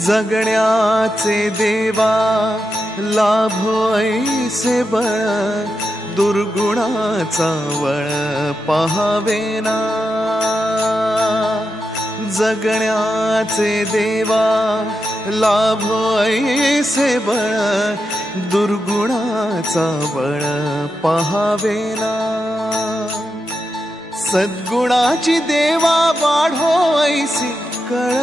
जगण्याचे देवा लाभो ऐसे बळ, दुर्गुणाचा वळ पाहावेना। जगण्याचे देवा लाभो ऐसे बळ, दुर्गुणाचा बळ पाहावेना। सद्गुणाची देवा वाढो ऐसी कळ,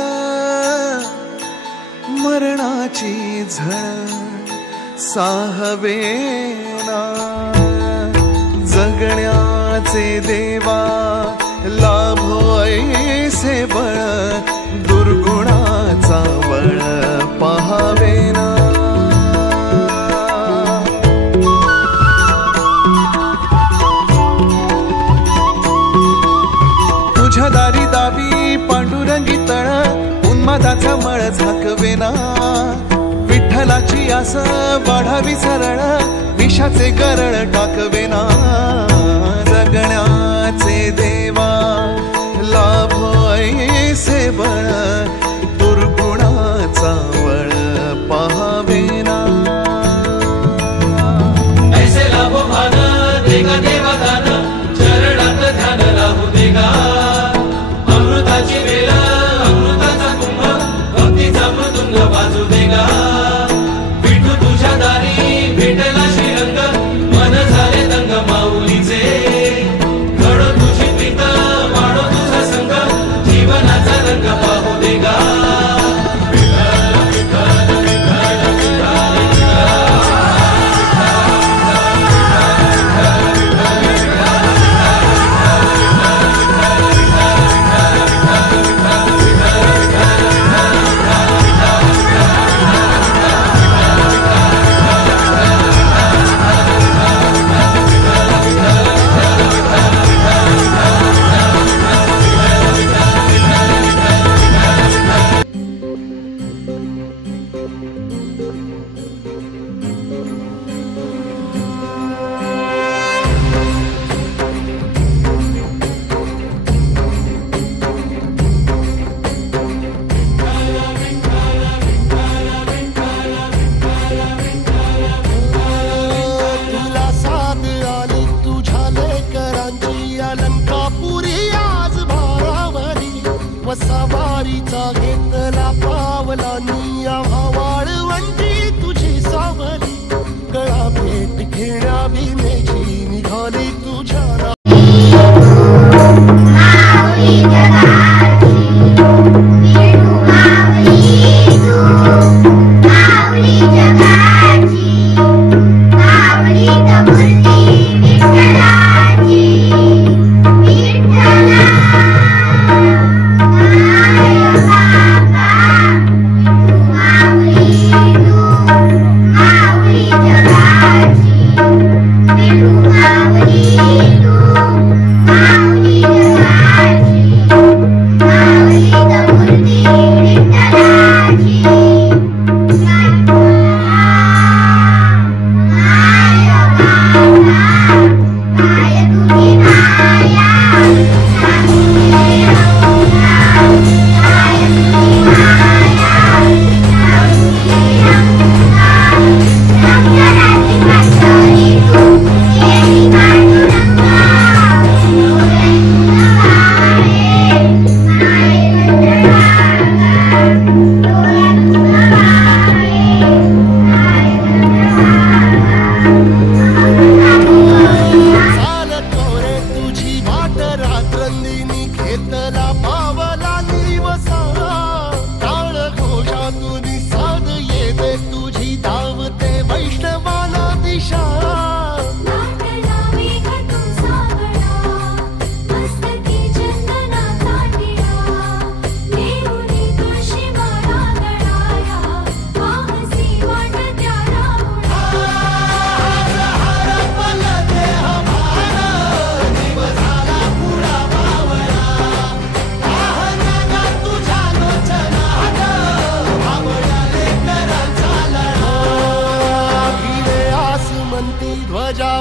मरणाची झळ साहवेना। जगण्याचे देवा लाभो ऐसे बळ, दुर्गुणाचा बळ पाहावेना। तुझ्या दारी दावी पांडुरंगी तळ, उन्मादाचा मळ झाकवेना। विठ्ठलाची आस वाढावी सरळ, विषाचे गरळ टाकवेना। जगण्याचे देवा लाभो ऐसे बळ, दुर्गुणाचा बळ पाहावेना। ऐसे लाभो भान देगा देवा दान, चरणात ध्यान राहू देगा। अमृताची वेल अमृताचा कुंभ, भक्तीचा मृदुंग वाजू देगा। विठू तुझ्या दारी भेटला श्रीरंग, मन झाले दंग माऊलीचे। घडो तुझी प्रीत वाढो तुझा संग, जीवनाचा रंग पाहू देगा। सवारीचा घेतला पावला निया वाळवंटी तुझी सावली, गळा भेट घेण्या भीमेची निघाली तुझ्या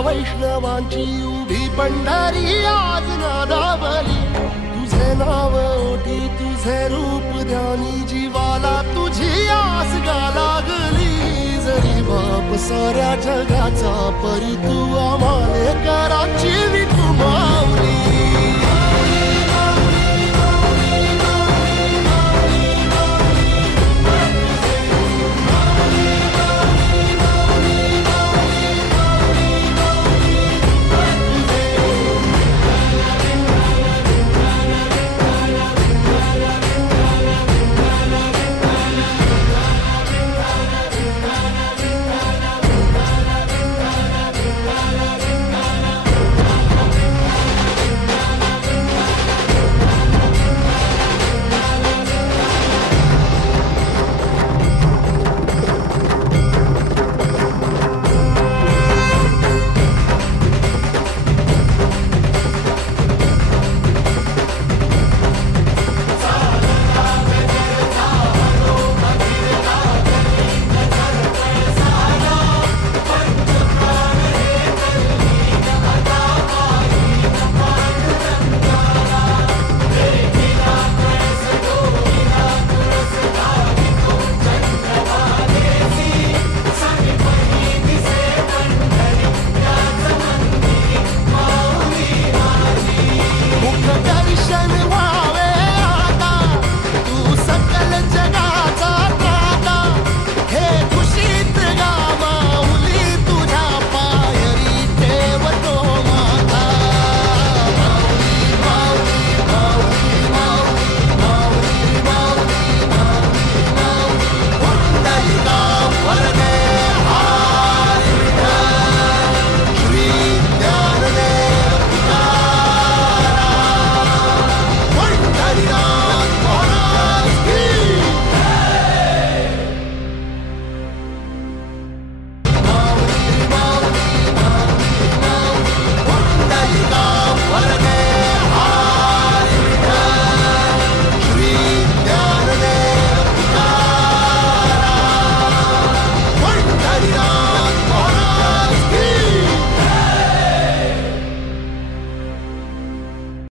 वैष्णवांची उभी पंढरी आज नादावली, तुझे नाव ओटी तुझे रूप पद्यानी जीवाला तुझी आस गा लागली जरी बाप साऱ्या जगाचा परी तू आम्हाले कराची विकू माऊली